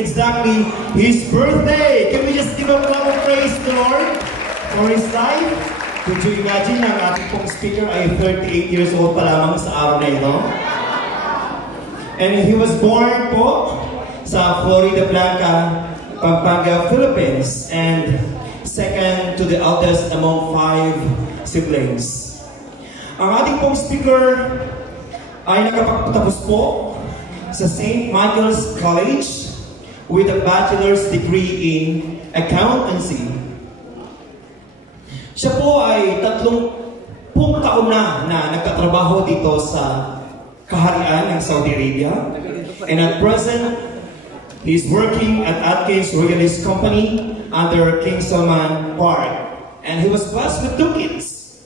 exactly his birthday. Can we just give a clap of praise to the Lord for his life? Could you imagine ang ating pong speaker ay 38 years old pa lamang sa araw na ito? And he was born po sa Florida Blanca, Pampanga, Philippines, and second to the eldest among 5 siblings. Ang ating pong speaker ay nakapagtapos po sa St. Michael's College with a bachelor's degree in accountancy. Siya po ay 30 taon na nagtatrabaho dito sa kaharian ng Saudi Arabia. And at present, he's working at Atkins Royalist Company under King Salman Park. And he was blessed with 2 kids.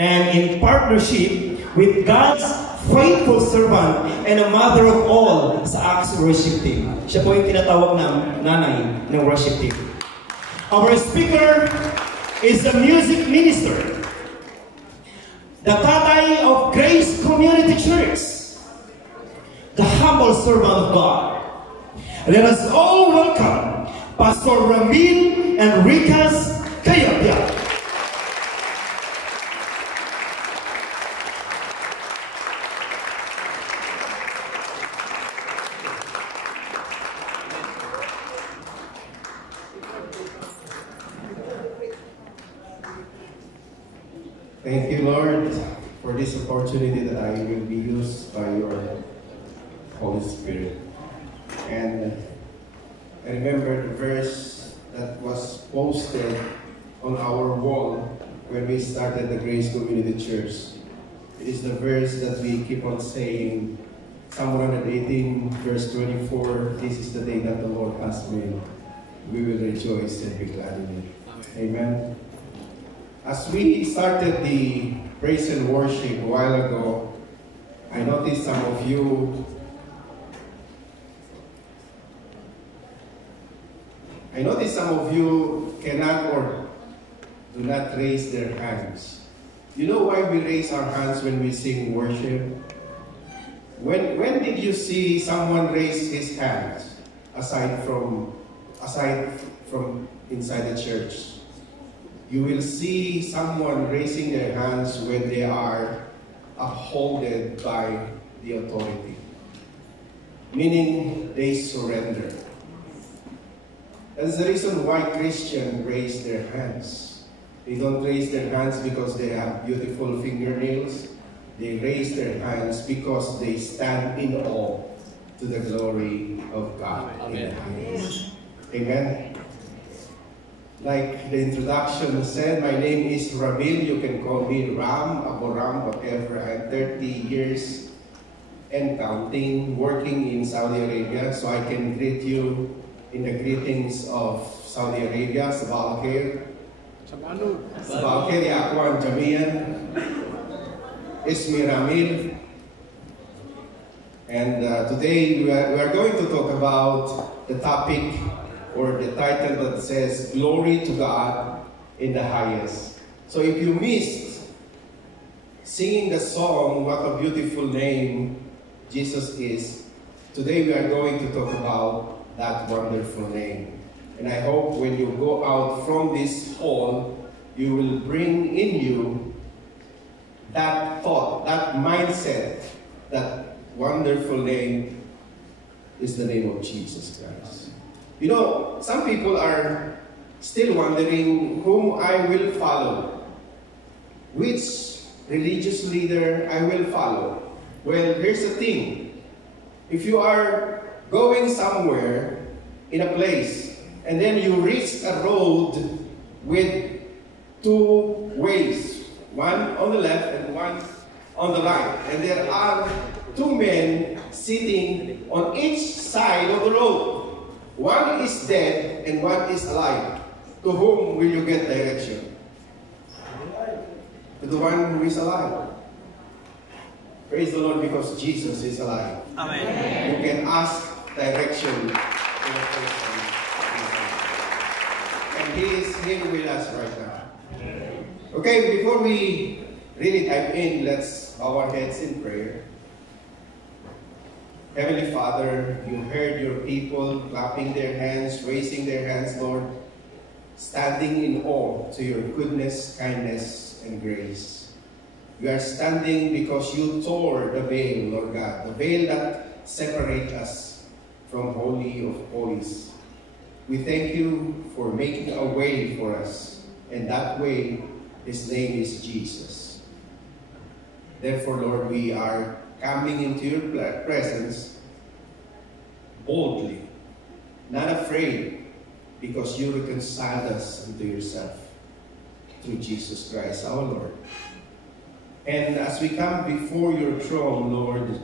And in partnership with God's faithful servant and a mother of all sa Acts worship team. Siya po yung tinatawag na nanay ng worship team. Our speaker is a music minister, the tatay of Grace Community Church, the humble servant of God. Let us all welcome Pastor Ramil Enriquez Kayabia. Thank you, Lord, for this opportunity that I will be used by your Holy Spirit. And I remember the verse that was posted on our wall when we started the Grace Community Church. It is the verse that we keep on saying, Psalm 118, verse 24, this is the day that the Lord has made. We will rejoice and be glad in it. Amen. As we started the praise and worship a while ago, I noticed some of you cannot or do not raise their hands. You know why we raise our hands when we sing worship? When did you see someone raise his hands aside from inside the church? You will see someone raising their hands when they are upholded by the authority, meaning they surrender. That's the reason why Christians raise their hands. They don't raise their hands because they have beautiful fingernails. They raise their hands because they stand in awe to the glory of God. Amen. Amen. Like the introduction said, my name is Ramil. You can call me Ram, Abu Ram, whatever. I'm 30 years and counting, working in Saudi Arabia, so I can greet you in the greetings of Saudi Arabia, Sabah al-Khair. Sabah al-Khair, ya akhwan jamian. Ismi Ramil. And today we are going to talk about the topic or the title that says, Glory to God in the highest. So if you missed singing the song, What a Beautiful Name Jesus Is, today we are going to talk about that wonderful name. And I hope when you go out from this hall, you will bring in you that thought, that mindset, that wonderful name is the name of Jesus Christ. You know, some people are still wondering whom I will follow. Which religious leader I will follow. Well, here's the thing. If you are going somewhere in a place and then you reach a road with 2 ways, one on the left and one on the right, and there are 2 men sitting on each side of the road. One is dead and one is alive. To whom will you get direction? To the one who is alive. Praise the Lord, because Jesus is alive. Amen. You can ask direction to the person. And He is here with us right now. Okay, before we really dive in, let's bow our heads in prayer. Heavenly Father, you heard your people clapping their hands, raising their hands, Lord, standing in awe to your goodness, kindness, and grace. We are standing because you tore the veil, Lord God, the veil that separates us from Holy of Holies. We thank you for making a way for us, and that way, his name is Jesus. Therefore, Lord, we are coming into your presence boldly, not afraid, because you reconciled us unto yourself through Jesus Christ our Lord. And as we come before your throne, Lord,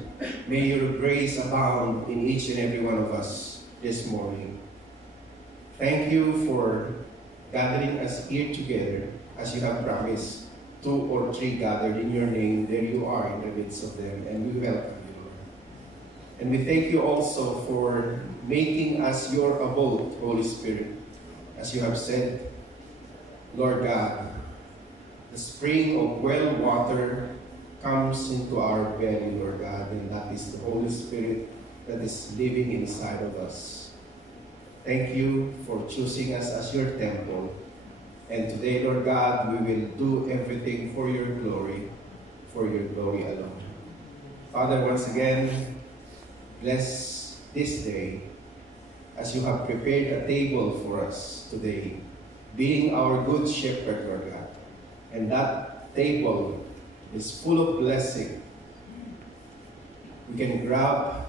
may your grace abound in each and every one of us this morning. Thank you for gathering us here together as you have promised. 2 or 3 gathered in your name, there you are in the midst of them, and we welcome you, Lord. And we thank you also for making us your abode, Holy Spirit. As you have said, Lord God, the spring of well water comes into our belly, Lord God, and that is the Holy Spirit that is living inside of us. Thank you for choosing us as your temple. And today, Lord God, we will do everything for your glory alone. Father, once again, bless this day as you have prepared a table for us today, being our good shepherd, Lord God. And that table is full of blessing. We can grab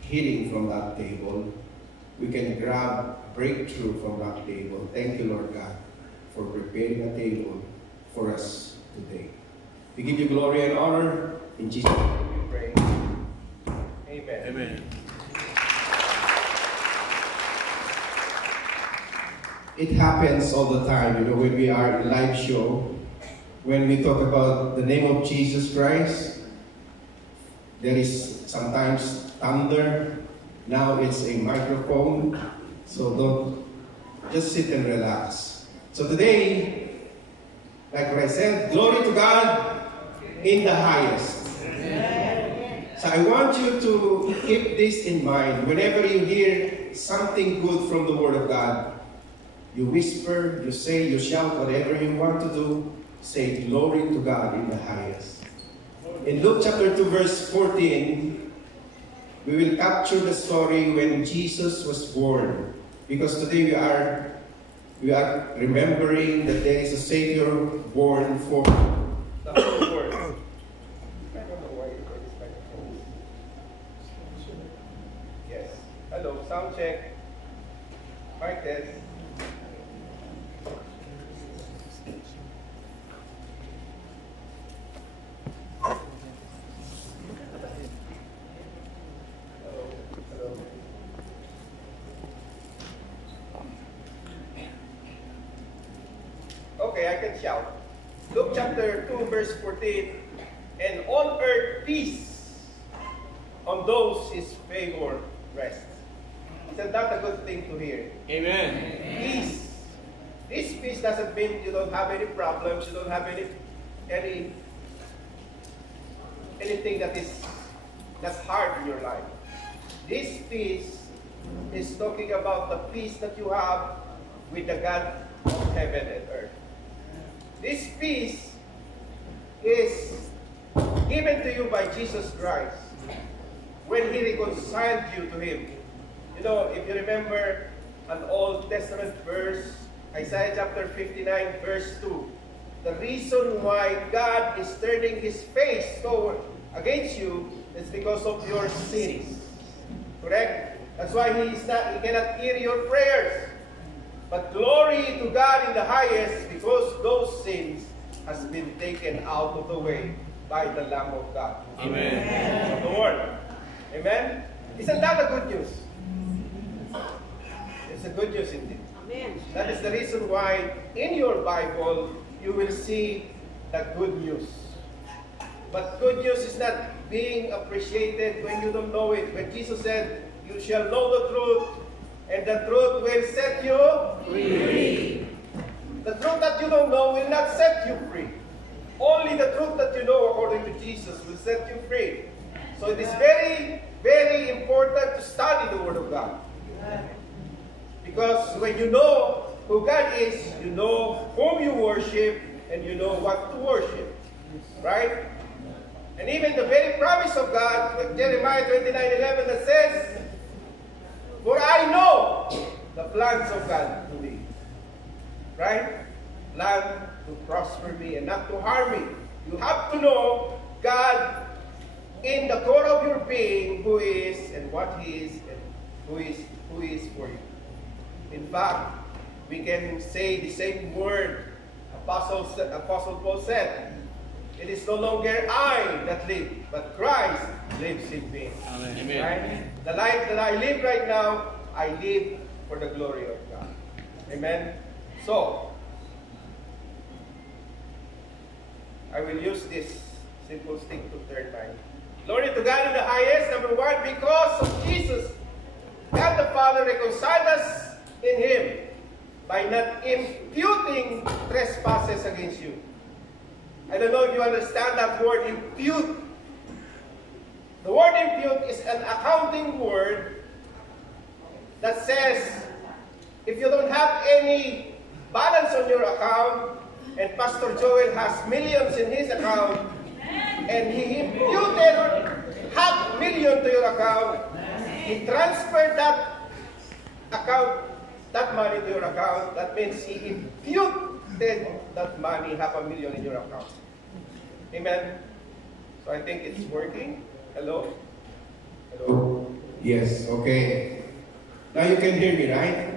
healing from that table. We can grab breakthrough from that table. Thank you, Lord God, for preparing a table for us today. We give you glory and honor. In Jesus' name we pray. Amen. Amen. It happens all the time, when we are in live show, when we talk about the name of Jesus Christ, there is sometimes thunder. Now it's a microphone. So don't just sit and relax. So today, like what I said, glory to God in the highest. Amen. So I want you to keep this in mind. Whenever you hear something good from the Word of God, you whisper, you say, you shout, whatever you want to do, say glory to God in the highest. In Luke chapter 2 verse 14, we will capture the story when Jesus was born. Because today we are remembering that there is a Savior born for the whole world. I don't know why this microphone. Yes. Hello, sound check. Mic test. Okay, I can shout. Luke chapter 2 verse 14. And on earth peace, on those his favor rests. Isn't that a good thing to hear? Amen. Peace. This peace doesn't mean you don't have any problems, you don't have anything that's hard in your life. This peace is talking about the peace that you have with the God of heaven and earth. This peace is given to you by Jesus Christ when He reconciled you to Him. If you remember an Old Testament verse, Isaiah chapter 59 verse 2, the reason why God is turning His face against you is because of your sins. Correct? That's why He cannot hear your prayers. But glory to God in the highest, because those sins has been taken out of the way by the Lamb of God. Amen. Of the Word. Amen? Isn't that a good news? It's a good news indeed. Amen. That is the reason why in your Bible you will see the good news. But good news is not being appreciated when you don't know it. When Jesus said, you shall know the truth, and the truth will set you free. The truth that you don't know will not set you free. Only the truth that you know according to Jesus will set you free. So it is very very important to study the Word of God. Because when you know who God is, you know whom you worship, and you know what to worship. Right? And even the very promise of God, like Jeremiah 29:11, that says, "For I know the plans of God to thee." Right? Plan to prosper me and not to harm me. You have to know God in the core of your being, who is and what He is and who is for you. In fact, we can say the same word Apostle Paul said, "It is no longer I that live, but Christ lives in me." Amen. Right? The life that I live right now, I live for the glory of God. Amen? So, I will use this simple stick to turn mine. Glory to God in the highest. Number one, because of Jesus, God the Father reconciled us in Him by not imputing trespasses against you. I don't know if you understand that word, impute. The word impute is an accounting word that says, if you don't have any balance on your account, and Pastor Joel has millions in his account, and he imputed $500,000 to your account, he transferred that money to your account. That means he imputed that money, $500,000 in your account. Amen? So I think it's working. Hello? Hello? Yes, okay. Now you can hear me, right?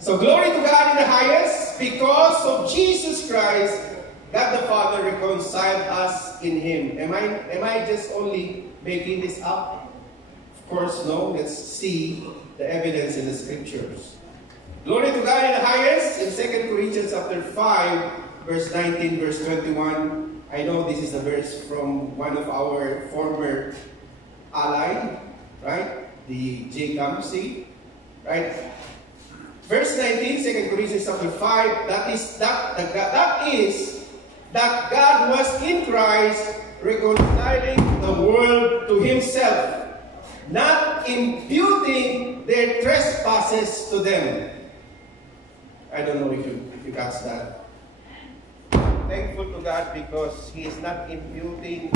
So glory to God in the highest, because of Jesus Christ, God the Father reconciled us in Him. Am I just only making this up? Of course, no. Let's see the evidence in the Scriptures. Glory to God in the highest. In 2 Corinthians chapter 5, verse 19, verse 21. I know this is a verse from one of our former ally, right? The J. Campsey, right? Verse 19, 2 Corinthians chapter 5, that is that God was in Christ reconciling the world to Himself, not imputing their trespasses to them. I don't know if you catch that. Thankful to God because He is not imputing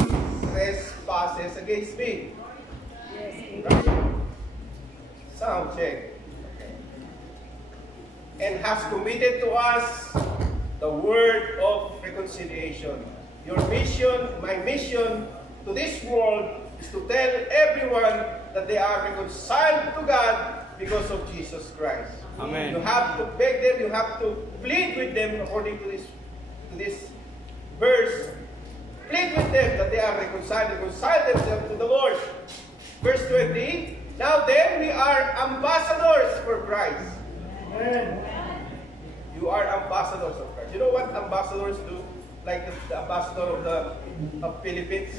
trespasses against me. Right? Sound check. And has committed to us the word of reconciliation. Your mission, my mission to this world is to tell everyone that they are reconciled to God because of Jesus Christ. Amen. You have to beg them, you have to plead with them according to this verse. Plead with them that they are reconcile themselves to the Lord. Verse 20, now then we are ambassadors for Christ. Amen. You are ambassadors of Christ. You know what ambassadors do? Like the ambassador of Philippines.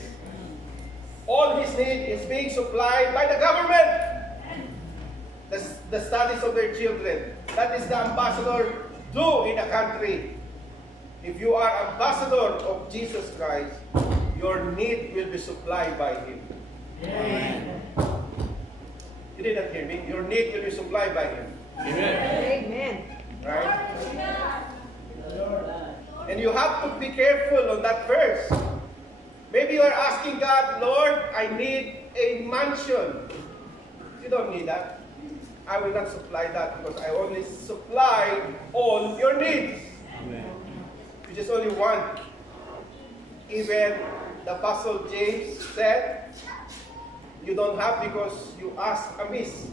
All his need is being supplied by the government. The studies of their children. That is the ambassador do in a country. If you are ambassador of Jesus Christ, your need will be supplied by Him. Amen. You did not hear me. Your need will be supplied by Him. Amen. Amen. Right? And you have to be careful on that verse. Maybe you are asking God, Lord, I need a mansion. You don't need that. I will not supply that because I only supply all your needs. Amen. You just only want. Even the Apostle James said, you don't have because you ask amiss.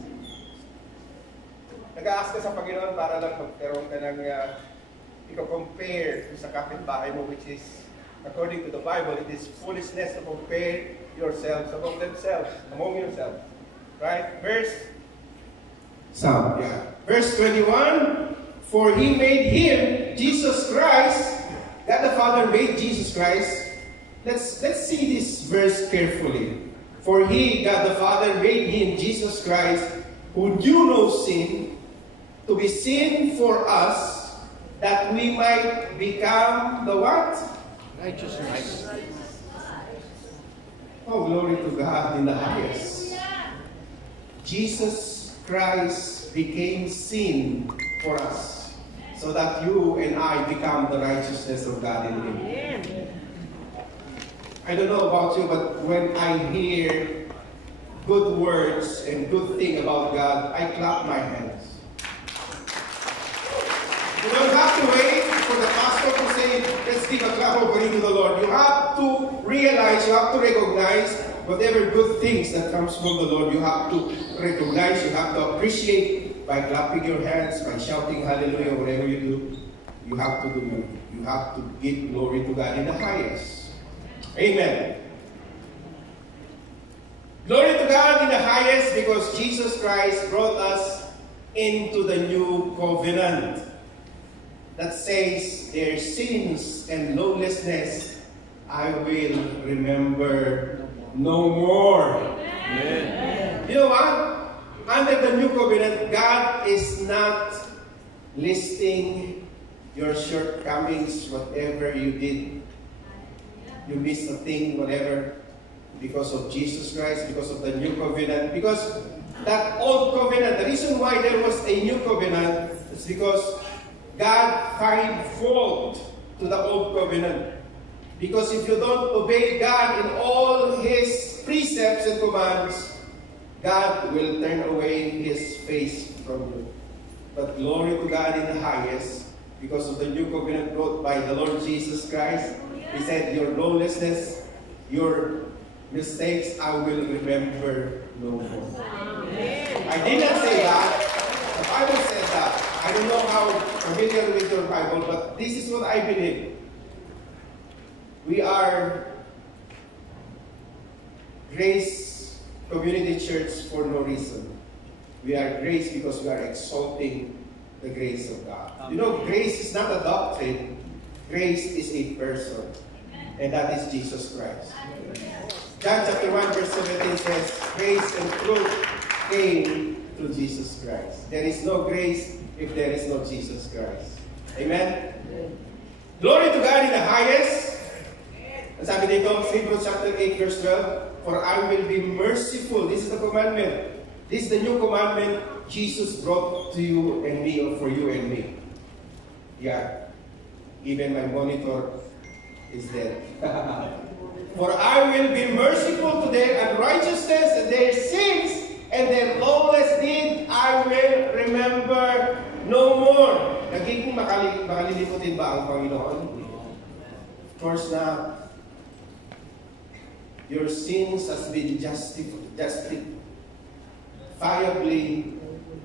Nag-ask ka sa Panginoon para lang magkaroon ka ng i-compare sa kapitbahay mo, which is, according to the Bible, it is foolishness to compare yourselves among yourselves. Right? Verse 21, for He made Him, Jesus Christ, God the Father made Jesus Christ. Let's see this verse carefully. For He, God the Father, made Him, Jesus Christ, who knew no sin, to be sin for us, that we might become the what? Righteousness. Oh, glory to God in the highest. Jesus Christ became sin for us so that you and I become the righteousness of God in Him. I don't know about you, but when I hear good words and good thing about God, I clap my hands. You don't have to wait for the pastor to say, let's give a clap offering to the Lord. You have to realize, you have to recognize whatever good things that comes from the Lord. You have to recognize, you have to appreciate by clapping your hands, by shouting hallelujah, whatever you do. You have to do. You have to give glory to God in the highest. Amen. Glory to God in the highest, because Jesus Christ brought us into the new covenant that says, their sins and lawlessness I will remember no more. Amen. You know what? Under the new covenant, God is not listing your shortcomings, whatever you did. You missed a thing, whatever, because of Jesus Christ, because of the new covenant. Because that old covenant, the reason why there was a new covenant is because God find fault to the old covenant. Because if you don't obey God in all His precepts and commands, God will turn away His face from you. But glory to God in the highest, because of the new covenant brought by the Lord Jesus Christ. He said, your lawlessness, your mistakes, I will remember no more. I did not say that. The Bible says that. I don't know how familiar with your Bible, but this is what I believe. We are Grace Community Church for no reason. We are grace because we are exalting the grace of God. You know, grace is not a doctrine. Grace is a person. And that is Jesus Christ. John chapter 1 verse 17 says, grace and truth came through Jesus Christ. There is no grace if there is no Jesus Christ. Amen? Glory to God in the highest. Ang sabi dito, Hebrews chapter 8 verse 12, for I will be merciful. This is the commandment. This is the new commandment Jesus brought to you and me, or for you and me. Yeah. Even my monitor is dead. For I will be merciful to their unrighteousness and their sins, and their lawless deed I will remember no more. Nagiging makalilimutin ba ang Panginoon? Of course not. Your sins has been justifiably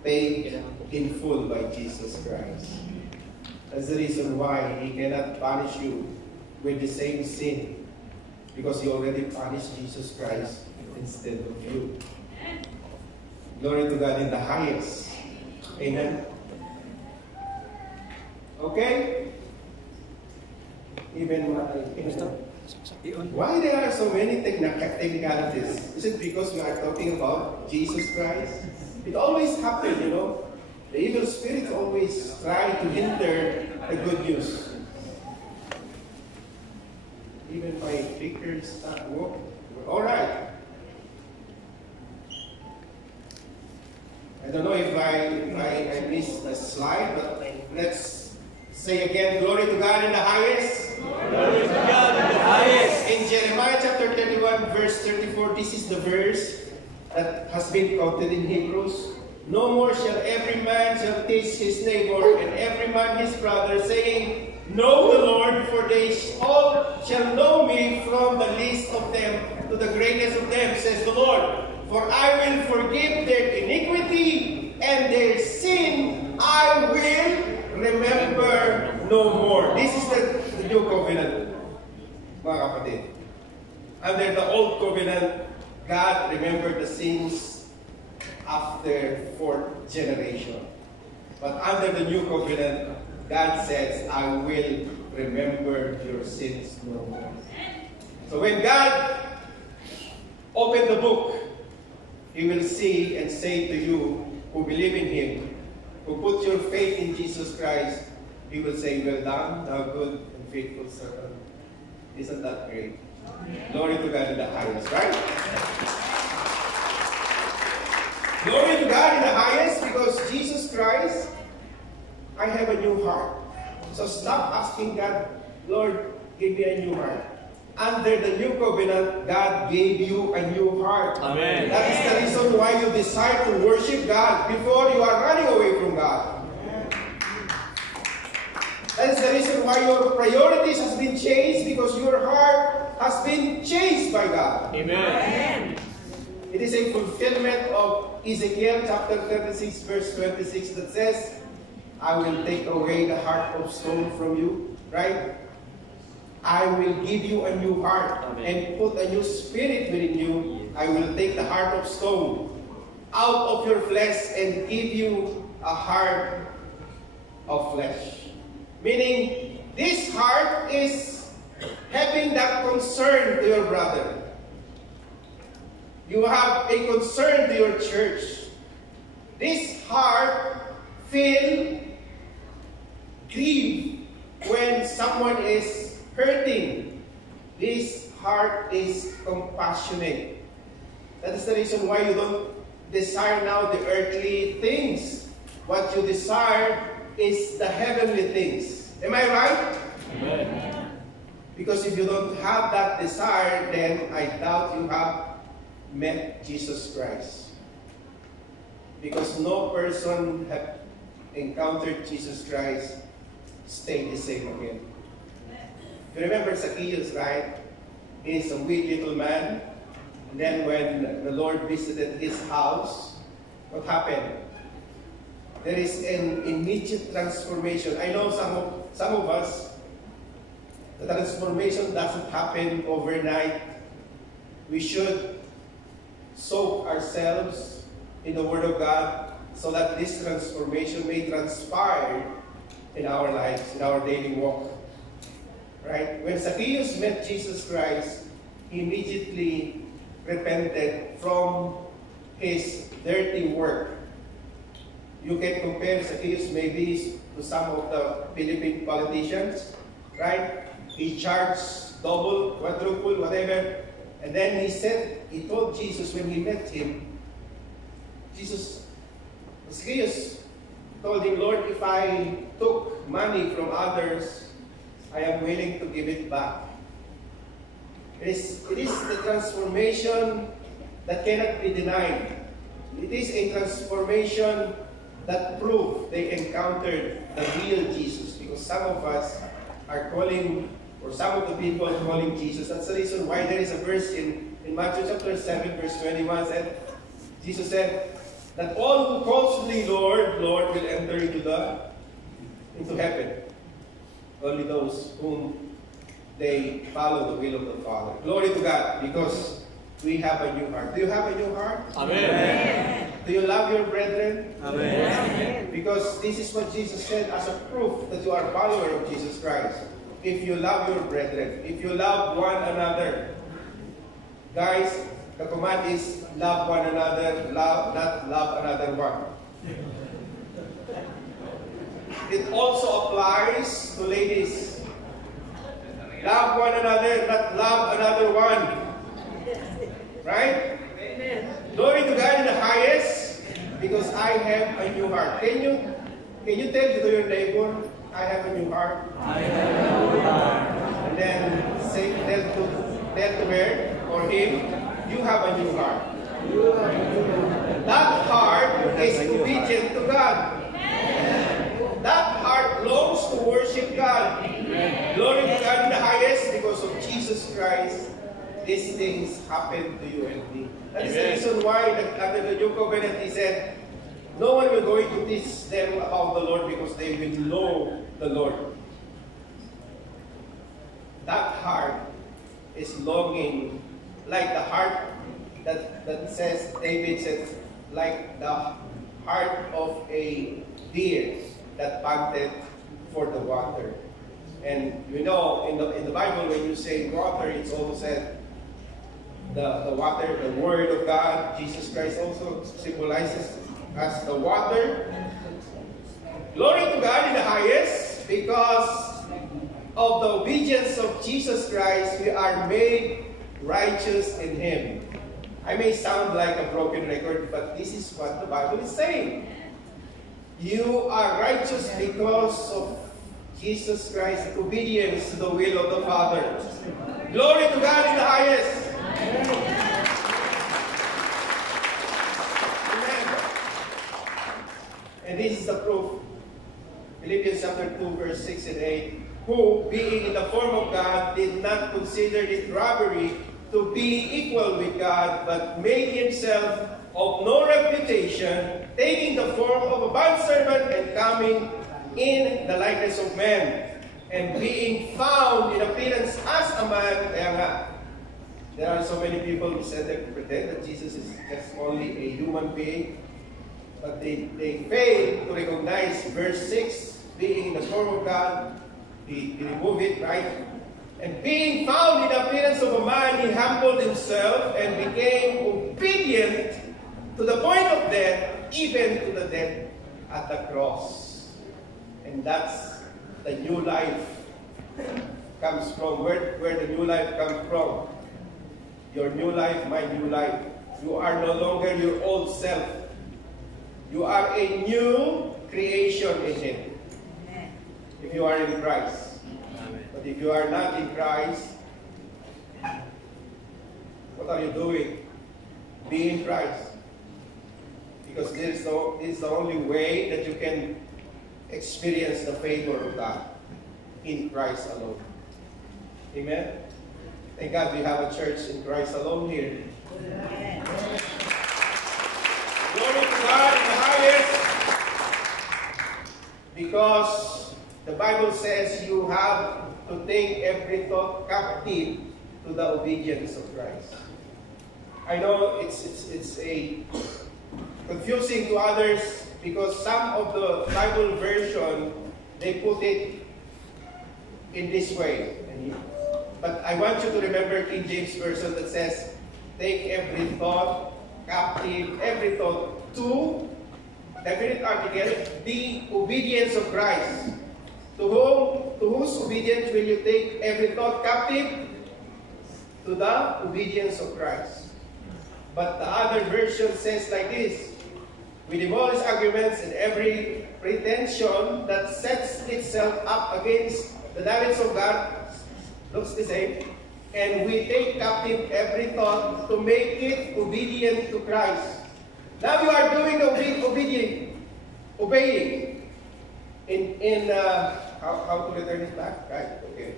paid in full by Jesus Christ. That's the reason why He cannot punish you with the same sin, because He already punished Jesus Christ instead of you. Glory to God in the highest. Amen. Okay? Why there are so many technicalities? Is it because we are talking about Jesus Christ? It always happens, you know. The evil spirits always try to hinder the good news. Even my fingers start working. All right. I don't know if I missed a slide, but let's say again, glory to God in the highest. Glory to God in the highest. In Jeremiah chapter 31, verse 34, this is the verse that has been quoted in Hebrews. No more shall every man shall taste his neighbor, and every man his brother, saying, know the Lord, for they all shall know me, from the least of them to the greatest of them, says the Lord. For I will forgive their iniquity, and their sin I will remember no more. This is the new covenant, mga kapatid. Under the old covenant, God remembered the sins after 4th generation. But under the new covenant, God says, I will remember your sins no more. So when God opened the book, He will see and say to you who believe in Him, who put your faith in Jesus Christ, He will say, well done, thou good and faithful servant. Isn't that great? Glory to God in the highest, right? Glory to God in the highest, because Jesus Christ, I have a new heart. So stop asking God, Lord, give me a new heart. Under the new covenant, God gave you a new heart. Amen. That is the reason why you decide to worship God before you are running away from God. That is the reason why your priorities has been changed, because your heart has been changed by God. Amen. It is a fulfillment of Ezekiel chapter 36 verse 26 that says, I will take away the heart of stone from you, right? I will give you a new heart. Amen. And put a new spirit within you. I will take the heart of stone out of your flesh and give you a heart of flesh. Meaning, this heart is having that concern to your brother. You have a concern to your church. This heart feel grief when someone is hurting. This heart is compassionate. That is the reason why you don't desire now the earthly things. What you desire is the heavenly things. Am I right? Amen. Because if you don't have that desire, then I doubt you have met Jesus Christ. Because no person have encountered Jesus Christ stayed the same again. You remember Zacchaeus, right? He's a weak little man. And then when the Lord visited his house, what happened? There is an immediate transformation. I know some of us, the transformation doesn't happen overnight. We should soak ourselves in the Word of God so that this transformation may transpire in our lives, in our daily walk. Right? When Zacchaeus met Jesus Christ, he immediately repented from his dirty work. You can compare Zacchaeus maybe to some of the Philippine politicians, right? He charged double, quadruple, whatever. And then he told Jesus when he met him, Zacchaeus told him, Lord, if I took money from others, I am willing to give it back. It is the transformation that cannot be denied. It is a transformation that proves they encountered the real Jesus. Because some of us are calling, or some of the people are calling Jesus. That's the reason why there is a verse in Matthew chapter 7, verse 21 said, Jesus said, that all who calls me Lord, Lord will enter into heaven. Only those whom they follow the will of the Father. Glory to God, because we have a new heart. Do you have a new heart? Amen. Do you love your brethren? Amen. Because this is what Jesus said as a proof that you are a follower of Jesus Christ. If you love your brethren, if you love one another. Guys, the command is love one another, not love another one. It also applies to ladies. Love one another, not love another one. Right? Amen. Glory to God in the highest, because I have a new heart. Can you tell to your neighbor, I have a new heart? I have a new heart. And then tell to her or him, you have a new heart. That heart is obedient to God. That heart longs to worship God. Glory to God in the highest, because of Jesus Christ, these things happen to you and me. That is the reason why under the new covenant he said, no one will going to teach them about the Lord because they will know the Lord. That heart is longing like the heart that says, David says, like the heart of a deer that panted for the water. And you know, in the Bible, when you say water, it's also said the water, the Word of God. Jesus Christ also symbolizes as the water. Glory to God in the highest, because of the obedience of Jesus Christ, we are made righteous in Him. I may sound like a broken record, but this is what the Bible is saying. You are righteous because of Jesus Christ's obedience to the will of the Father. Glory to God in the highest. Amen. And this is the proof. Philippians chapter 2, verse 6 and 8. Who, being in the form of God, did not consider it robbery to be equal with God, but made himself of no reputation, taking the form of a bondservant and coming in the likeness of men. And being found in appearance as a man, kaya nga, there are so many people who said they pretend that Jesus is just only a human being, but they fail to recognize verse 6, being in the form of God, he removed it, right? And being found in the appearance of a man, he humbled himself and became obedient to the point of death, even to the death at the cross. And that's the new life comes from. Where the new life comes from? Your new life, my new life. You are no longer your old self. You are a new creation in Him. If you are in Christ. But if you are not in Christ, what are you doing? Be in Christ. Because this is the only way that you can experience the favor of God in Christ alone. Amen? Thank God we have a church in Christ alone here. Amen. Glory to God in the highest. Because the Bible says you have to take every thought captive to the obedience of Christ. I know it's a confusing to others because some of the Bible version they put it in this way. But I want you to remember King James version that says, take every thought captive, every thought to definite article, the obedience of Christ. To whose obedience will you take every thought captive? To the obedience of Christ. But the other version says like this, we demolish arguments and every pretension that sets itself up against the knowledge of God, looks the same, and we take captive every thought to make it obedient to Christ. Now you are doing the obeying. How to return it back? Right, okay.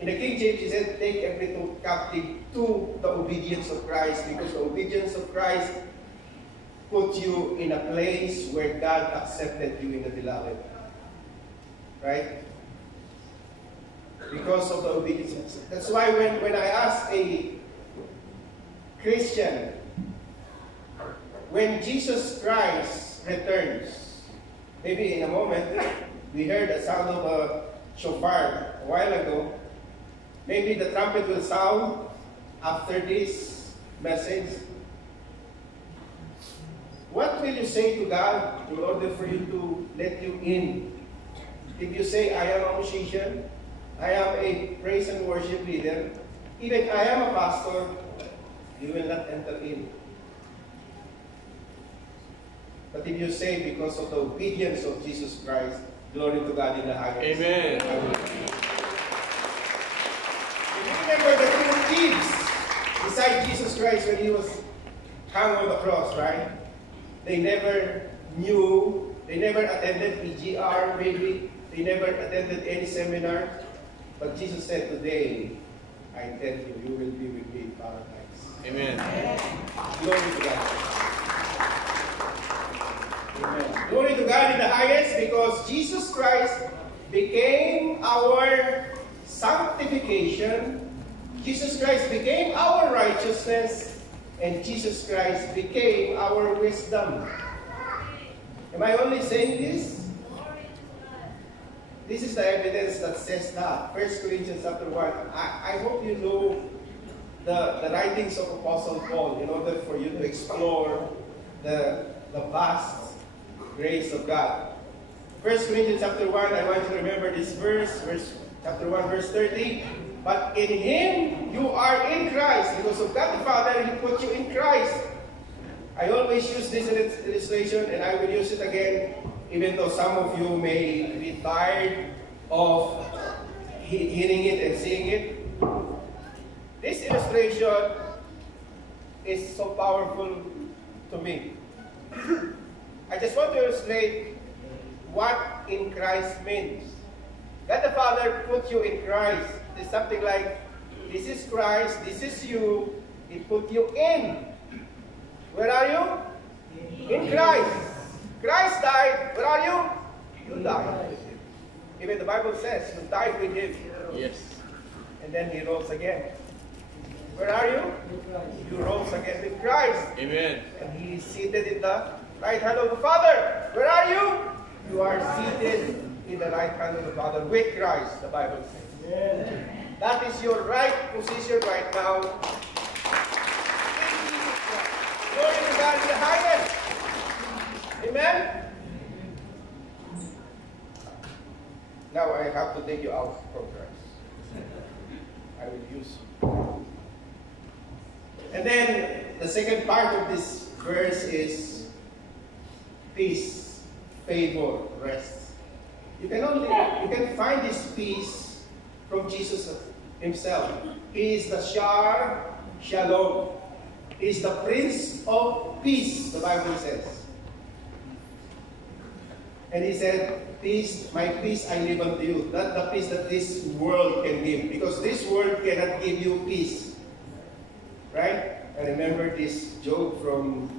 In the King James, he said, take every thought captive to the obedience of Christ, because the obedience of Christ put you in a place where God accepted you in the beloved. Right? Because of the obedience. That's why when I ask a Christian, when Jesus Christ returns, maybe in a moment, we heard the sound of a shofar a while ago. Maybe the trumpet will sound after this message. What will you say to God in order for you to let you in? If you say, I am a musician, I am a praise and worship leader, even I am a pastor, you will not enter in. But if you say, because of the obedience of Jesus Christ, glory to God in the highest. Amen. If you remember the two thieves beside Jesus Christ when He was hung on the cross, right? They never knew, they never attended PGR, maybe. They never attended any seminar. But Jesus said, today, I tell you, you will be with me in paradise. Amen. Glory to God. Amen. Glory to God in the highest, because Jesus Christ became our sanctification. Jesus Christ became our righteousness. And Jesus Christ became our wisdom. Am I only saying this? This is the evidence that says that. 1 Corinthians chapter 1. I hope you know the writings of Apostle Paul in order for you to explore the vast grace of God. 1 Corinthians chapter 1, I want you to remember this verse 2 chapter 1, verse 30. But in Him you are in Christ. Because of God the Father, He put you in Christ. I always use this illustration, and I will use it again, even though some of you may be tired of hearing it and seeing it. This illustration is so powerful to me. I just want to illustrate what in Christ means. God the Father put you in Christ. It's something like, this is Christ, this is you, He put you in. Where are you? In Christ. Christ died. Where are you? You died. Even the Bible says, you died with Him. Yes. And then He rose again. Where are you? You rose again with Christ. Amen. And He is seated in the right hand of the Father. Where are you? You are seated in the right hand of the Father with Christ, the Bible says. That is your right position right now. Glory to God in the highest. Amen? Now I have to take you out from Christ. I will use you. And then the second part of this verse is peace, favor, rest. You can find this peace from Jesus Himself. He is the Shar Shalom. He is the Prince of Peace, the Bible says. And He said, peace, my peace I leave unto you. Not the peace that this world can give. Because this world cannot give you peace. Right? I remember this joke from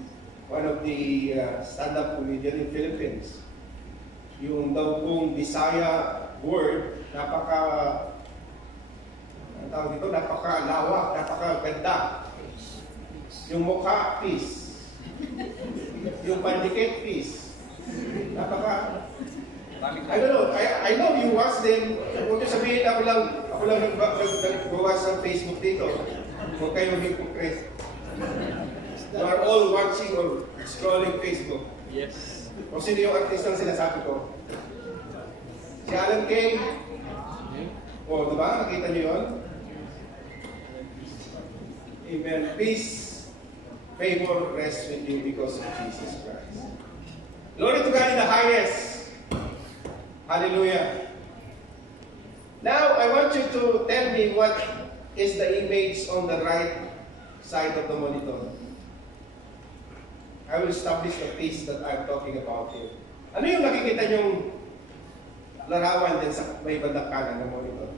one of the stand-up comedian in Philippines. Yung daw pong Bisaya word, napakalawak, napakaganda. Yung mukha, peace. Yung pandikit, peace. I don't know. I know you watch them. Huwag niyo sabihin ako lang nag-watch ng Facebook dito. Huwag kayong hypocrite. You are all watching or scrolling Facebook. Yes. Kung sino yung artist ang sinasabi ko? Si Alan Kay. O, diba? Nakita niyo yun? Amen. Peace, favor, rest with you because of Jesus Christ. Glory to God in the highest. Hallelujah. Now, I want you to tell me what is the image on the right side of the monitor. I will establish the peace that I'm talking about here. Ano yung nakikita niyong larawan din sa may bandang kanan ng monitor?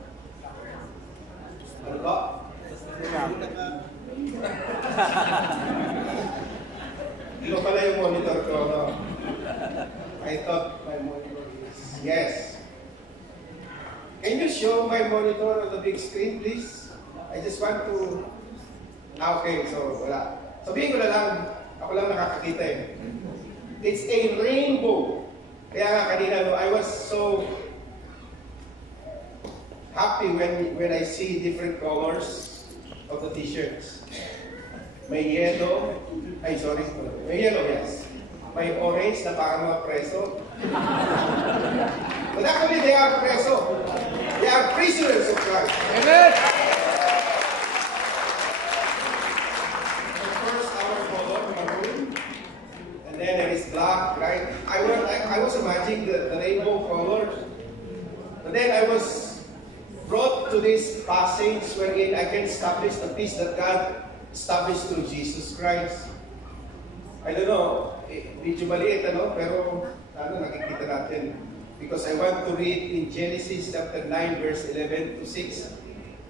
Ano ba? Ito pala yung monitor ko, no? I thought my monitor is... Yes. Can you show my monitor on the big screen, please? I just want to... Okay, so wala. Sabihin ko na lang, ako lang nakakakita eh. It's a rainbow. Kaya nga kanina, no, I was so happy when I see different colors of the t-shirts. May yellow, may yellow, yes. May orange na parang mga preso. But actually, they are preso. They are prisoners of Christ. Amen. And then there is black, right? I was imagining the rainbow colors. But then I was brought to this passage wherein I can establish the peace that God established through Jesus Christ. I don't know, medyo maliit, ano? Pero, nakikita natin. Because I want to read in Genesis chapter 9, verse 11 to 6.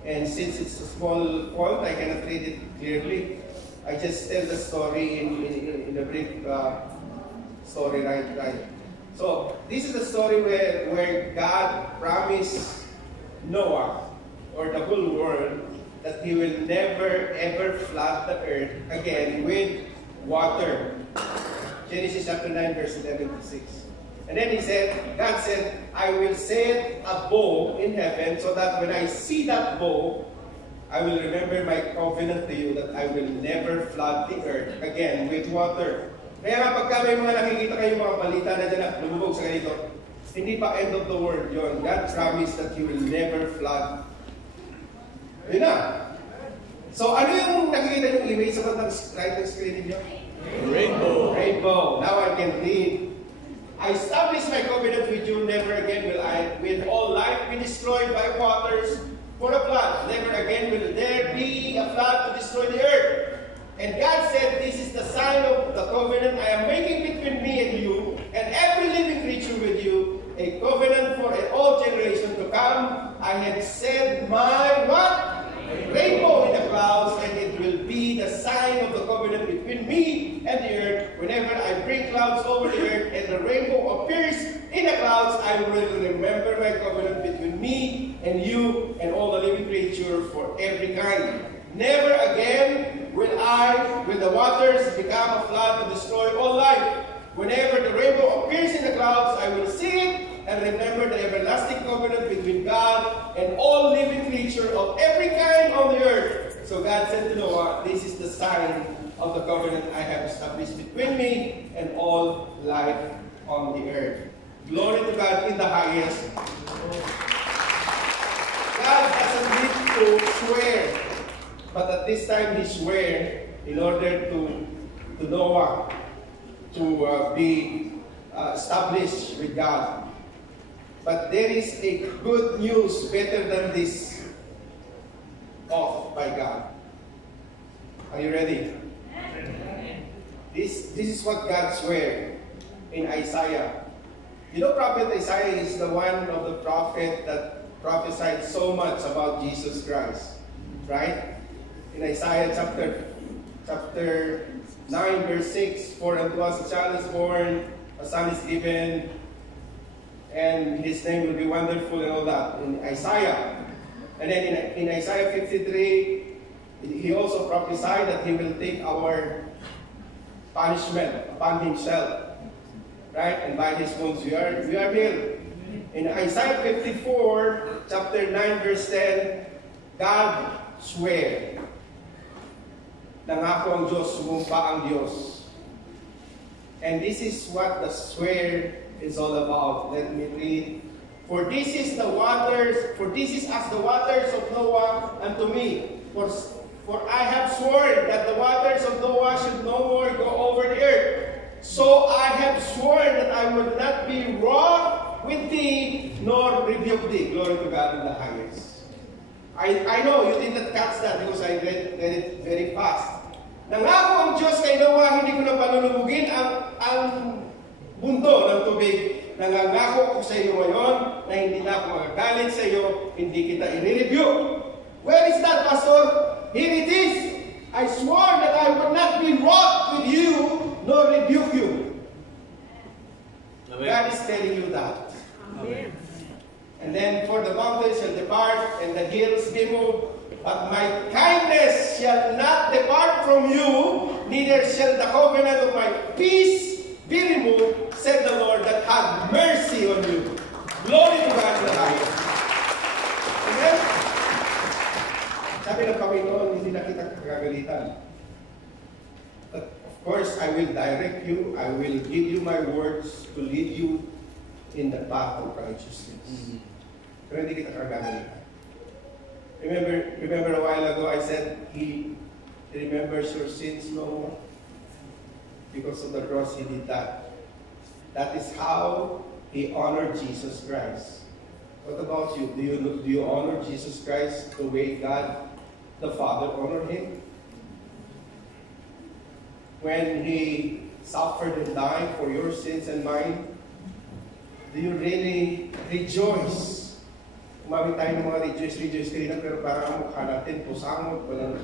And since it's a small font, I cannot read it clearly. I just tell the story in a brief story, right? So, this is the story where God promised Noah, or the whole world, that He will never ever flood the earth again with water. Genesis chapter 9, verse 11 to 6. And then God said, I will set a bow in heaven so that when I see that bow, I will remember my covenant to you that I will never flood the earth again with water. Kaya nga pagka may mga nakikita kayong mga balita na dyan na lumubog sa ganito, Hindi pa end of the world yon. God promised that He will never flood. Yun na. So, ano yung nakikita yung image sa right ng screen niyo? Rainbow. Rainbow. Now I can read. I establish my covenant with you, never again will all life be destroyed by waters for a flood. Never again will there be a flood to destroy the earth. And God said, this is the sign of the covenant I am making between me and you, and every living creature with you, a covenant for all generations to come. I have said my what? Rainbow in the clouds, and it will be the sign of the covenant between me and the earth. Whenever I bring clouds over the earth and the rainbow appears in the clouds, I will remember my covenant between me and you and all the living creature for every kind. Never again will the waters become a flood to destroy all life. Whenever the rainbow appears in the clouds, I will see it and remember the everlasting covenant between God and all living creature of every kind on the earth. So God said to Noah, this is the sign of the covenant I have established between me and all life on the earth. Glory to God in the highest. God doesn't need to swear, but at this time He swore in order to Noah to be established with God. But there is a good news better than this oath by God. Are you ready? This is what God swore in Isaiah. You know, Prophet Isaiah is the one of the prophet that prophesied so much about Jesus Christ. Right? In Isaiah chapter 9 verse 6, for unto us a child is born, a son is given, and His name will be wonderful and all that in Isaiah. And then in Isaiah 53, He also prophesied that He will take our punishment upon Himself. Right? And by His wounds we are healed. In Isaiah 54, chapter 9 verse 10, God swear. Nangako ang Diyos, sumumpa ang Diyos. And this is what the swear is all about. Let me read. For this is as the waters of Noah unto me. For I have sworn that the waters of Noah should no more go over the earth. So I have sworn that I would not be wroth with thee, nor rebuke thee. Glory to God in the highest. I know you did not catch that because I read it very fast. Nangako ang Diyos kay Noah, hindi ko na palulubugin ang mundo ng tubig. Nangangako ko sa iyo ngayon na hindi na ako magagalit sa iyo, hindi kita i-rebuke. Where is that, Pastor? Here it is. I swore that I would not be wroth with you, nor rebuke you. Amen. God is telling you that. Amen. And then, for the mountains shall depart, and the hills be moved, but my kindness shall not depart from you, neither shall the covenant of my peace be removed, said the Lord that had mercy on you. Glory to God in the highest. Amen? Sabi ng Panginoon, hindi na kita kagagalitan. But of course, I will direct you, I will give you my words to lead you in the path of righteousness. Mm-hmm. Pero hindi kita kagagalitan. Remember a while ago I said, He remembers your sins no more. Because of the cross, He did that. That is how He honored Jesus Christ. What about you? Do you honor Jesus Christ the way God the Father honored Him? When He suffered and died for your sins and mine, do you really rejoice? Umawit tayo ng mga rejoice kanina, pero parang ang mukha natin, pusamot, walang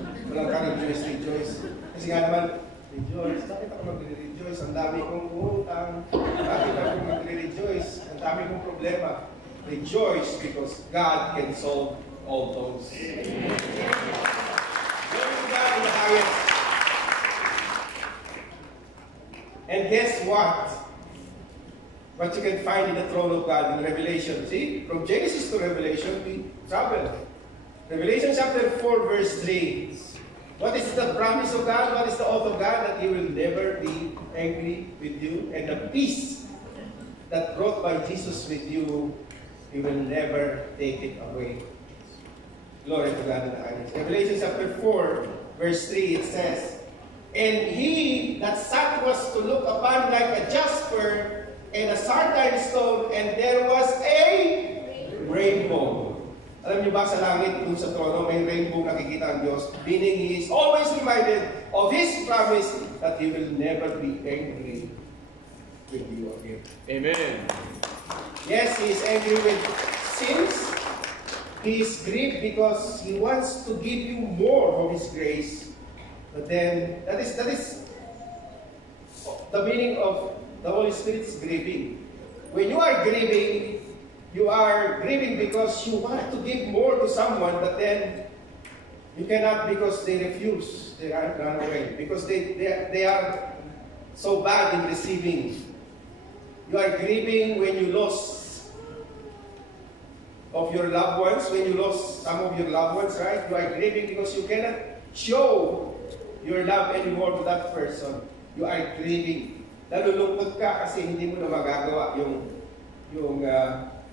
ka rejoice. Kasi nga naman, rejoice, bakit ako mag-rejoice? Ang dami kong utang, bakit ako mag-rejoice? Ang dami kong problema. Rejoice because God can solve all those. Glory to God in the highest. And guess what? What you can find in the throne of God in Revelation. See, from Genesis to Revelation, we travel. Revelation chapter 4, verse 3. What is the promise of God? What is the oath of God? That He will never be angry with you. And the peace that brought by Jesus with you, He will never take it away. Glory to God in the highest. Revelation chapter 4, verse 3, it says, "And he that sat was to look upon like a jasper and a sardine stone, and there was a rainbow." Alam niyo ba sa langit, kung sa trono, may rainbow nakikita ang Diyos, meaning He is always reminded of His promise that He will never be angry with you again. Amen. Yes, He is angry with sins. He is grieved because He wants to give you more of His grace. But then, that is the meaning of the Holy Spirit's grieving. When you are grieving because you want to give more to someone, but then you cannot because they refuse. They run away because they are so bad in receiving. You are grieving when you lost of your loved ones, when you lost some of your loved ones, right? You are grieving because you cannot show your love anymore to that person. You are grieving. Nalulungkot ka kasi hindi mo na magagawa yung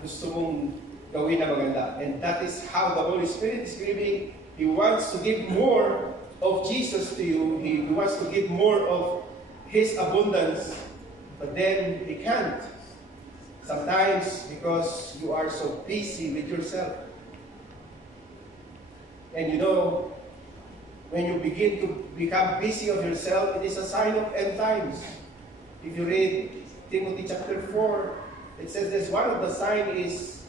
gusto mong gawin na maganda. And that is how the Holy Spirit is grieving. He wants to give more of Jesus to you. He wants to give more of His abundance. But then He can't. Sometimes because you are so busy with yourself. And you know, when you begin to become busy of yourself, it is a sign of end times. If you read Timothy chapter 4, it says this, one of the signs is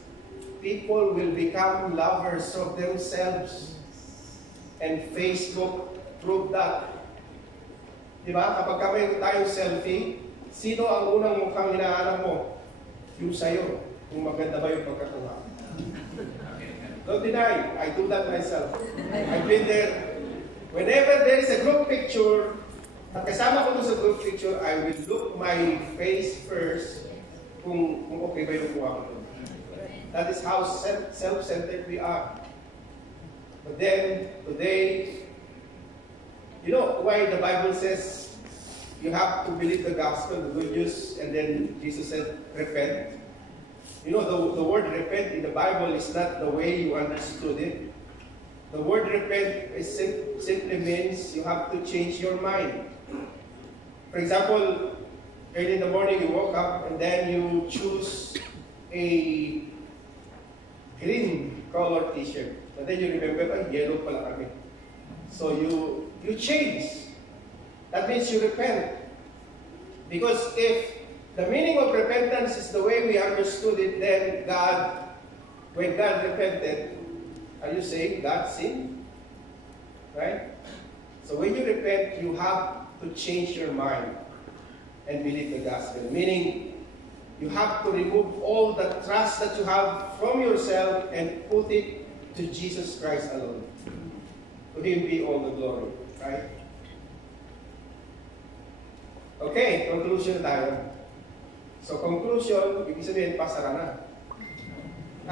people will become lovers of themselves. And Facebook proved that. Diba? Kapag kami tayong selfie, sino ang unang mukhang hinahanap mo? Yung sa'yo. Kung maganda ba yung pagkatuwa. Don't deny, I do that myself. I've been there. Whenever there is a group picture, at kasama ko dun sa group picture, I will look my face first kung okay ba yung mukha ko. That is how self-centered we are. But then, today, you know why the Bible says you have to believe the gospel, the good news, and then Jesus said, repent. You know, the word repent in the Bible is not the way you understood it. The word repent simply means you have to change your mind. For example, early in the morning you woke up and then you choose a green color t-shirt. And then you remember, yellow pala kami. So you change. That means you repent. Because if the meaning of repentance is the way we understood it, then when God repented, are you saying God sinned? Right? So when you repent, you have to change your mind and believe the gospel. Meaning, you have to remove all the trust that you have from yourself and put it to Jesus Christ alone. To Him be all the glory. Right? Okay, conclusion tayo. So conclusion, ibig sabihin, pasara na.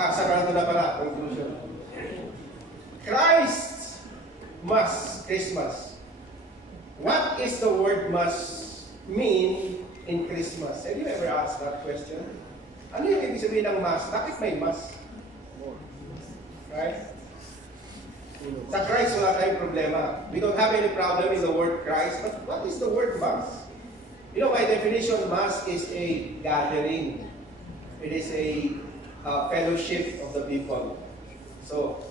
Sarado na pala, conclusion. Christ must, Christmas. What is the word must mean in Christmas? Have you ever asked that question? Ano yung ibig sabihin ng must? Bakit may must? Right? Sa Christ, wala tayong problema. We don't have any problem in the word Christ, but what is the word must? You know, by definition, mass is a gathering. It is a fellowship of the people. So,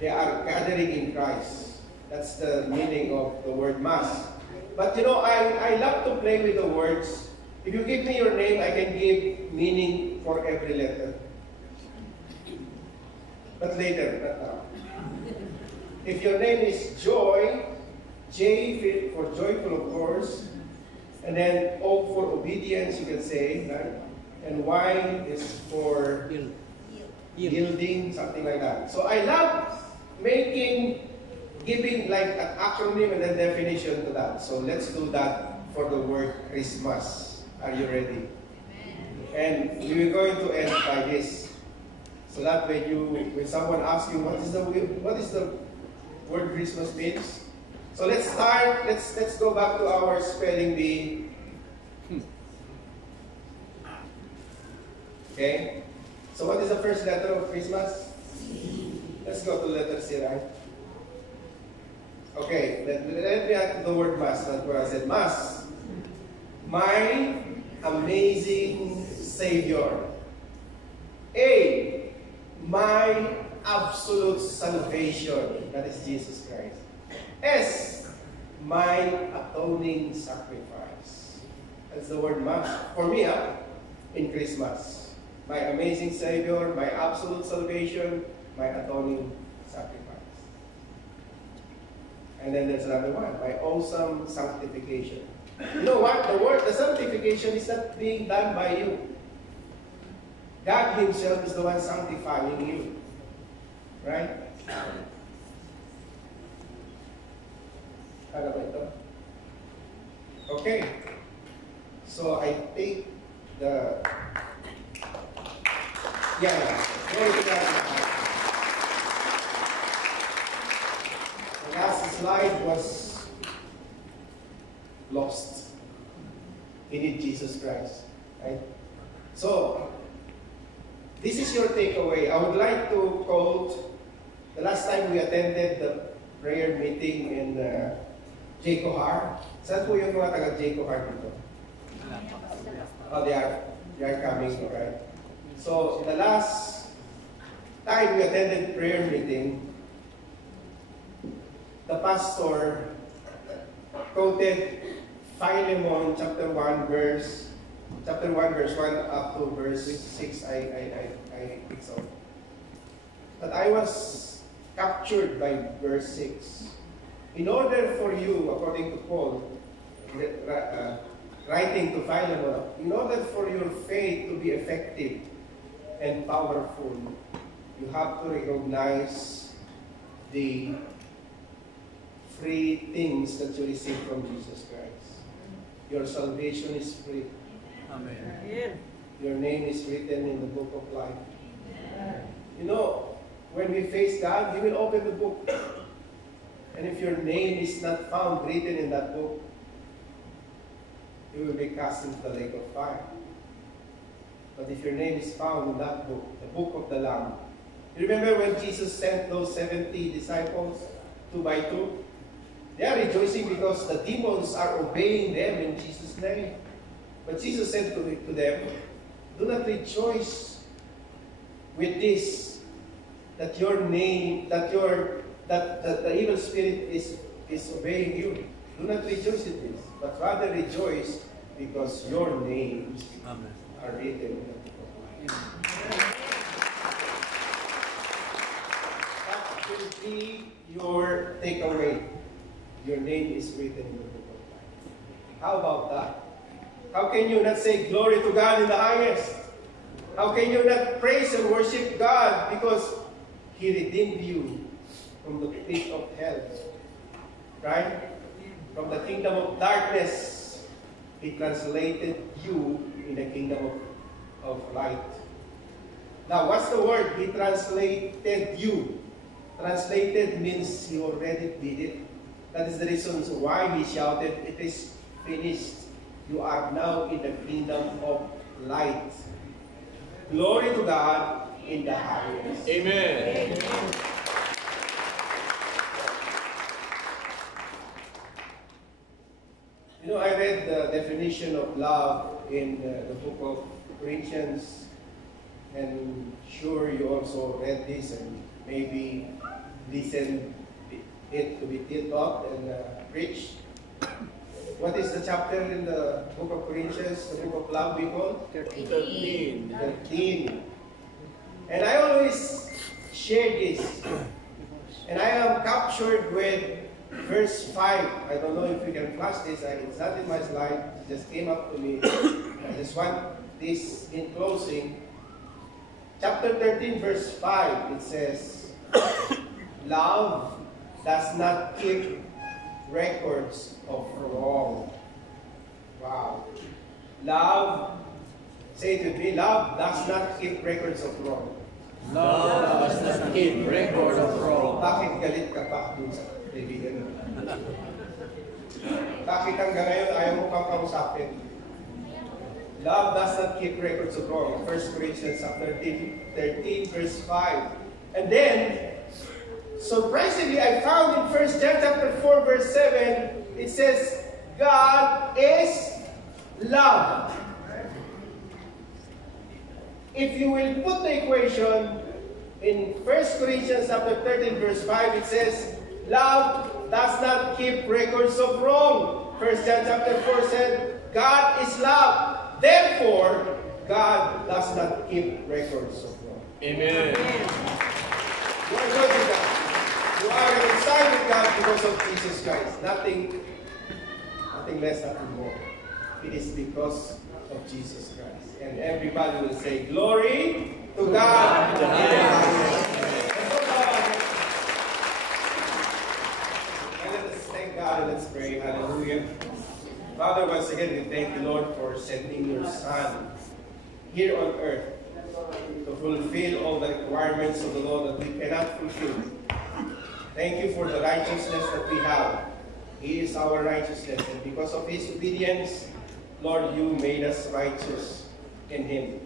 they are gathering in Christ. That's the meaning of the word mass. But you know, I love to play with the words. If you give me your name, I can give meaning for every letter. But later, not now. If your name is Joy, J for joyful, of course. And then O for obedience, you can say, right? And Y is for yielding, something like that. So I love giving like an acronym and a definition to that. So let's do that for the word Christmas. Are you ready? And we are going to end by this. So that when someone asks you what is the word Christmas means, so let's start. Let's go back to our spelling bee. Okay? So what is the first letter of Christmas? Let's go to letter C, right? Okay, let me add the word Mass. That's what I said. Mass. My amazing Savior. A. My absolute salvation. That is Jesus Christ. S. My atoning sacrifice. That's the word Mass. For me, in Christmas. My amazing Savior, my absolute salvation, my atoning sacrifice. And then there's another one, my awesome sanctification. You know what? The sanctification is not being done by you. God Himself is the one sanctifying you. Right? Ano ba ito? Okay. So I take the... Yeah. Glory to God. The last slide was lost. We need Jesus Christ. Right? So, this is your takeaway. I would like to quote the last time we attended the prayer meeting in Jaycohar. Saan po yung mga taga Jaycohar dito? Oh, they are coming, right? So, the last time we attended prayer meeting, the pastor quoted Philemon chapter 1 verse 1 up to verse 6. I think so. But I was captured by verse 6. In order for you, according to Paul, writing to Philemon, in order for your faith to be effective and powerful, you have to recognize the free things that you receive from Jesus Christ. Your salvation is free. Amen. Your name is written in the book of life. You know, when we face God, He will open the book. And if your name is not found written in that book, you will be cast into the lake of fire. But if your name is found in that book, the book of the Lamb, you remember when Jesus sent those 70 disciples, 2 by 2? They are rejoicing because the demons are obeying them in Jesus' name. But Jesus said to them, do not rejoice with this, that your name, that the evil spirit is obeying you. Do not rejoice in this, but rather rejoice because your names are written in the book of life. That will be your takeaway. Your name is written in the book of life. How about that? How can you not say glory to God in the highest? How can you not praise and worship God because He redeemed you from the pit of hell? Right? From the kingdom of darkness, He translated you in the kingdom of light. Now, what's the word? He translated you. Translated means He already did it. That is the reason why He shouted, it is finished. You are now in the kingdom of light. Glory to God in the highest. Amen. You know, I read the definition of love in the book of Corinthians, and sure you also read this and maybe listen it to be taught and preached. What is the chapter in the book of Corinthians, the book of love we call? 13. 13. And I always share this. And I am captured with verse 5. I don't know if you can flash this. It's not in my slide. It just came up to me. I just want this in closing. Chapter 13, verse 5, it says, love does not keep records of wrong. Wow. Love, say it with me, love does not keep records of wrong. Love does not keep record of wrong. Bakit galit ka pa dun sa kaibigan mo? Bakit hanggang ngayon ayaw mo pang kausapin? Love does not keep records of wrong. 1 Corinthians 13, verse 5. And then, surprisingly, I found in 1 John chapter 4, verse 7, it says, God is love. If you will put the equation in 1 Corinthians chapter 13, verse 5, it says, love does not keep records of wrong. 1 John chapter 4 said, God is love. Therefore, God does not keep records of wrong. Amen. You are good with God. You are reconciled with God because of Jesus Christ. Nothing less, nothing more. It is because of Jesus Christ. And everybody will say, glory to God. And let us thank God and let's pray. Hallelujah. Father, once again, we thank you, Lord, for sending your Son here on earth to fulfill all the requirements of the law that we cannot fulfill. Thank you for the righteousness that we have. He is our righteousness, and because of His obedience, Lord, you made us righteous in Him.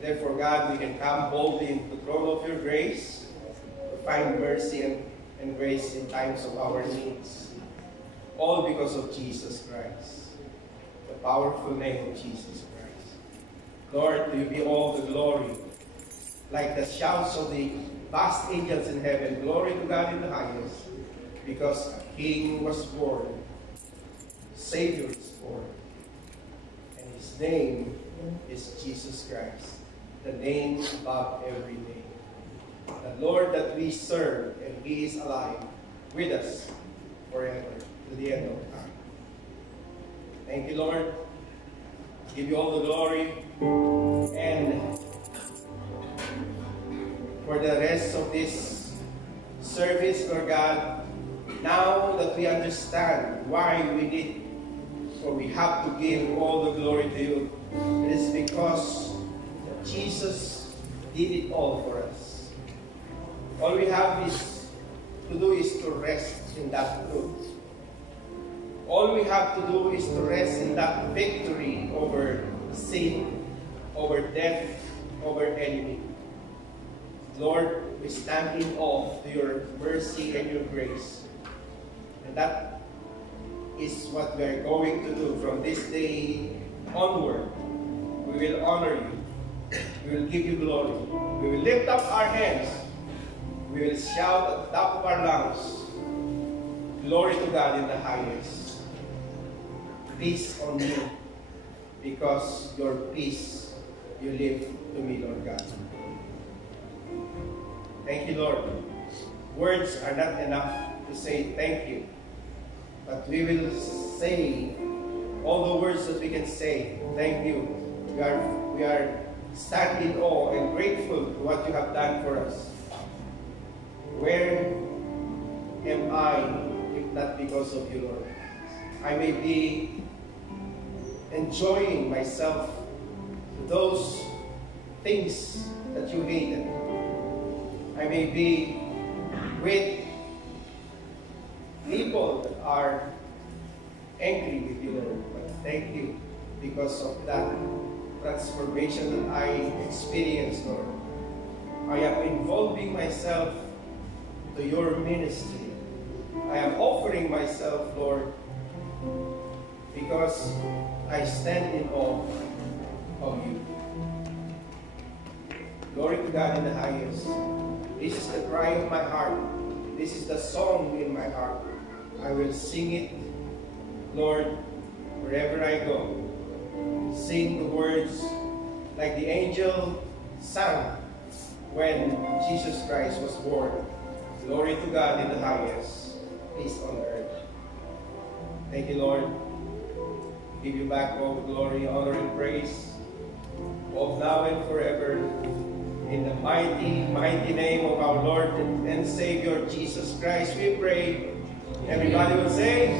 Therefore, God, we can come boldly into the throne of your grace to find mercy and grace in times of our needs. All because of Jesus Christ, the powerful name of Jesus Christ. Lord, to you be all the glory, like the shouts of the vast angels in heaven. Glory to God in the highest, because a King was born, a Savior is born, and His name is Jesus Christ, the name above every name. The Lord that we serve, and He is alive with us forever, to the end of time. Thank you, Lord. Give you all the glory. And for the rest of this service, Lord God, now that we understand why we need, or we have to give all the glory to you, it is because Jesus did it all for us. All we have to do is to rest in that truth. All we have to do is to rest in that victory over sin, over death, over enemy. Lord, we stand in awe to your mercy and your grace. And that is what we are going to do from this day onward. We will honor you. We will give you glory. We will lift up our hands. We will shout at the top of our lungs, glory to God in the highest. Peace on you, because your peace you live to me, Lord God. Thank you, Lord. Words are not enough to say thank you, but we will say all the words that we can say. Thank you. We are standing in awe and grateful to what you have done for us. Where am I if not because of you, Lord? I may be enjoying myself to those things that you hated. I may be with people that are angry with you, Lord. But thank you because of that transformation that I experienced, Lord. I am involving myself to your ministry. I am offering myself, Lord, because I stand in awe of you. Glory to God in the highest. This is the cry of my heart. This is the song in my heart. I will sing it, Lord, wherever I go. Sing the words like the angel sang when Jesus Christ was born. Glory to God in the highest. Peace on earth. Thank you, Lord. Give you back all the glory, honor, and praise, both now and forever. In the mighty, mighty name of our Lord and Savior Jesus Christ, we pray. Everybody will say,